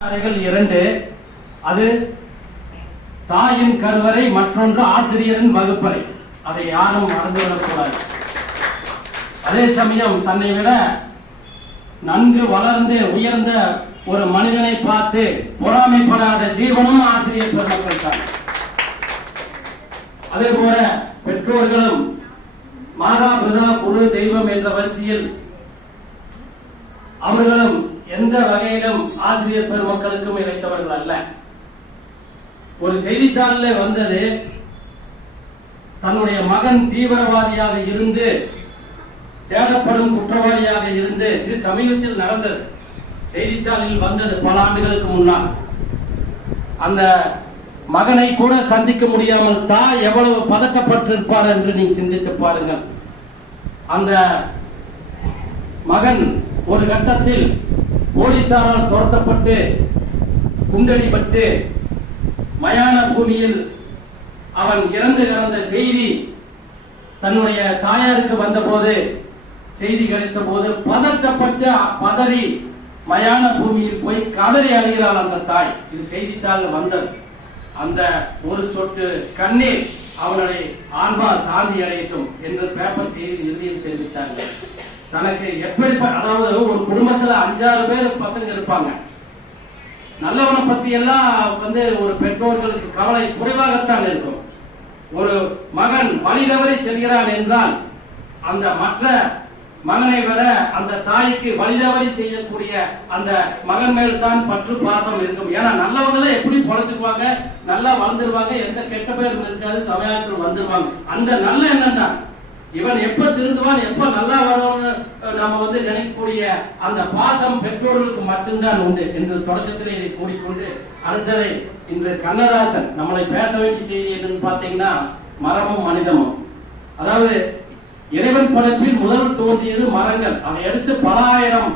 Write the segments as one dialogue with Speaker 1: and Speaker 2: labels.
Speaker 1: அறைகள் இரண்டு. அது தாயின் கருவறை மற்றொன்று ஆசிரியரின் வகுப்பறை. அதை யாரும் மறந்துவிடக்கூடாது அதே சமயம் தன்னை விட நன்கு வளர்ந்து உயர்ந்த ஒரு மனிதனை பார்த்து பொறாமைப்படாத ஜீவனும் ஆசிரியர் பெருமக்கள் தான். அதே போல பெற்றோர்களும் மாதா பிதா குரு தெய்வம் என்ற வரிசையில் அவர்களும் எந்த வகையிலும் ஆசிரியர் பெருமக்களுக்கும் இணைத்தவர்கள் அல்ல. ஒரு செய்தித்தாளில் வந்தது தன்னுடைய மகன் தீவிரவாதியாக இருந்து தேடப்படும் குற்றவாளியாக இருந்து இது சமீபத்தில் நடந்தது. செய்தித்தாளில் வந்தது பல ஆண்டுகளுக்கு முன்னால். அந்த மகனை கூட சந்திக்க முடியாமல் தான் எவ்வளவு பதட்டப்பட்டிருப்பார் என்று நீ சிந்தித்து பாருங்கள். அந்த மகன் ஒரு கட்டத்தில் போலீசாரால் துரத்தப்பட்டு குண்டடிப்பட்டு மயான பூமியில் அவன் இறந்து கிடந்த செய்தி தன்னுடைய தாயாருக்கு வந்தபோது செய்தி கிடைத்த போது பதற்றப்பட்டு பதறி மயான பூமியில் போய் கதறி அழுகிறாள் அந்த தாய். இது செய்தித்தாள் வந்தது. அந்த ஒரு சொட்டு கண்ணீர் அவனுடைய ஆன்மா சாந்தி அடையட்டும் என்று பேப்பர் செய்தி தனக்கு எப்படி அதாவது ஒரு குடும்பத்துல அஞ்சாறு பேர் பசங்க இருப்பாங்க. நல்லவனை பத்தி எல்லாம் வந்து ஒரு பெற்றோர்களுக்கு கவலை குறைவாகத்தான் இருக்கும். ஒரு மகன் வழிதவறி செல்கிறான் என்றால் அந்த மற்ற மகனை விட அந்த தாய்க்கு வழிதவறி செய்யக்கூடிய அந்த மகன் மேல் தான் பற்று பாசம் இருக்கும். ஏன்னா நல்லவங்களே எப்படி பொழைச்சிருவாங்க நல்லா வளர்ந்துருவாங்க. எந்த கெட்ட பேரும் இருக்காது சமயத்தில் வந்துருவாங்க. அந்த நல்ல எண்ணம் தான் இவன் எப்ப திருந்துவான் எப்ப நல்லா வரும்னு நம்ம வந்து நினைக்கக்கூடிய அந்த பாசம் பெற்றோர்களுக்கு மட்டும்தான் உண்டு என்று தொடக்கத்திலே இதை கூறிக்கொண்டு அடுத்ததை இன்று கண்ணதாசன் நம்மளை பேச வேண்டிய செய்தி என்னன்னு பாத்தீங்கன்னா மரமும் மனிதமும். அதாவது இறைவன் படைப்பில் முதல் தோன்றியது மரங்கள். அதை அடுத்து பல ஆயிரம்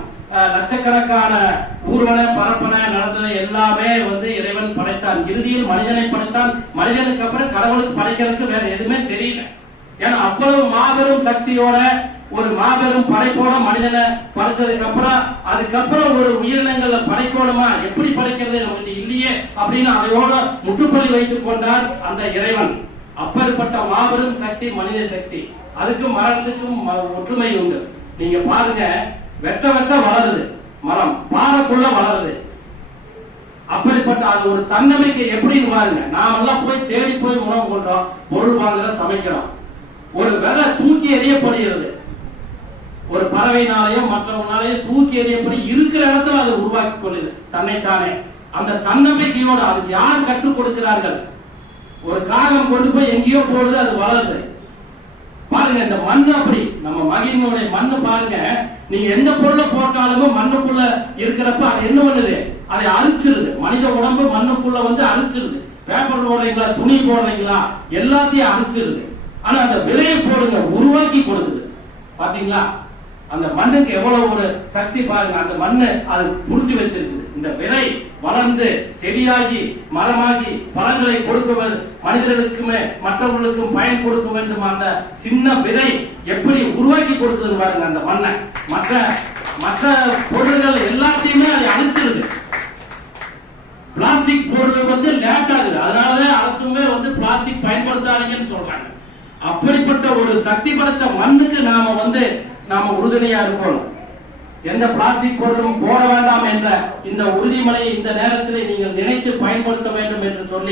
Speaker 1: லட்சக்கணக்கான ஊர்வன பரப்பன நடந்தது எல்லாமே வந்து இறைவன் படைத்தான். இறுதியில் மனிதனை படைத்தான். மனிதனுக்கு அப்புறம் கடவுளுக்கு படைக்கிறதுக்கு வேற எதுவுமே தெரியல. ஏன்னா அவ்வளவு மாபெரும் சக்தியோட ஒரு மாபெரும் படைப்போட மனிதனை படைச்சதுக்கு அப்புறம் அதுக்கப்புறம் ஒரு உயிரினங்களை படைக்கணுமா எப்படி படைக்கிறது நமக்கு இல்லையே அப்படின்னு அதையோட முற்றுப்புள்ளி வைத்துக் கொண்டார் அந்த இறைவன். அப்பேற்பட்ட மாபெரும் சக்தி மனித சக்தி. அதுக்கும் மரத்துக்கும் ம- ஒற்றுமை உண்டு. நீங்க பாருங்க வெட்ட வெட்ட வளருது. மரம் பாறைக்குள்ள வளருது. அப்படிப்பட்ட அது ஒரு தன்னமைக்கு எப்படின்னு பாருங்க. நாமெல்லாம் போய் தேடி போய் உணவு கொண்டோம் பொருள் வாங்குற சமைக்கிறோம். ஒரு வெலை தூக்கி எறியப்படுகிறது ஒரு பறவைனாலேயும் மற்றவனாலேயும் தூக்கி எறியப்படி இருக்கிற இடத்துல அது உருவாக்கி கொள்ளுது தன்னைத்தானே. அந்த தன்னம்பிக்கையோடு அதுக்கு யார் கற்றுக் கொடுக்கிறார்கள்? ஒரு காகம் கொண்டு போய் எங்கேயோ போடுது அது வளருது. பாருங்க இந்த மண் அப்படி. நம்ம மகிழ்னுடைய மண்ணு பாருங்க. நீங்க எந்த பொருளை போட்டாலும் மண்ணுக்குள்ள இருக்கிறப்ப அது என்ன பண்ணுது? அதை அரிச்சிருது. மனித உடம்பு மண்ணுக்குள்ள வந்து அரிச்சிருது. பேப்பர் போடுறீங்களா துணி போடுறீங்களா எல்லாத்தையும் அரிச்சிருது. ஆனா அந்த விலையை போடுங்க உருவாக்கி கொடுக்குது. பாத்தீங்களா? அந்த மண்ணுக்கு எவ்வளவு ஒரு சக்தி பாருங்க அந்த மண்ணு அது புரிஞ்சு வச்சிருக்குது. இந்த விலை வளர்ந்து செடியாகி மரமாகி பழங்களை கொடுக்க மனிதர்களுக்குமே மற்றவர்களுக்கும் பயன் கொடுக்க வேண்டும் அந்த சின்ன விதை எப்படி உருவாக்கி கொடுக்குதுன்னு பாருங்க அந்த மண்ணை. மற்ற மற்ற பொருள்கள் எல்லாத்தையுமே அதை அழிச்சிருது. பிளாஸ்டிக் பொருள் வந்து லேட் ஆகுது. அதனாலதான் அரசுமே வந்து பிளாஸ்டிக் பயன்படுத்தாதீங்கன்னு சொல்றாங்க. அப்படிப்பட்ட ஒரு சக்தி படுத்த மண்ணுக்கு நாம வந்து நாம உறுதுணையா இருக்கணும். எந்த பிளாஸ்டிக் பொருளும் போட வேண்டாம் என்ற இந்த உறுதிமொழியை இந்த நேரத்தில் நீங்கள் நினைத்து பயன்படுத்த வேண்டும் என்று சொல்லி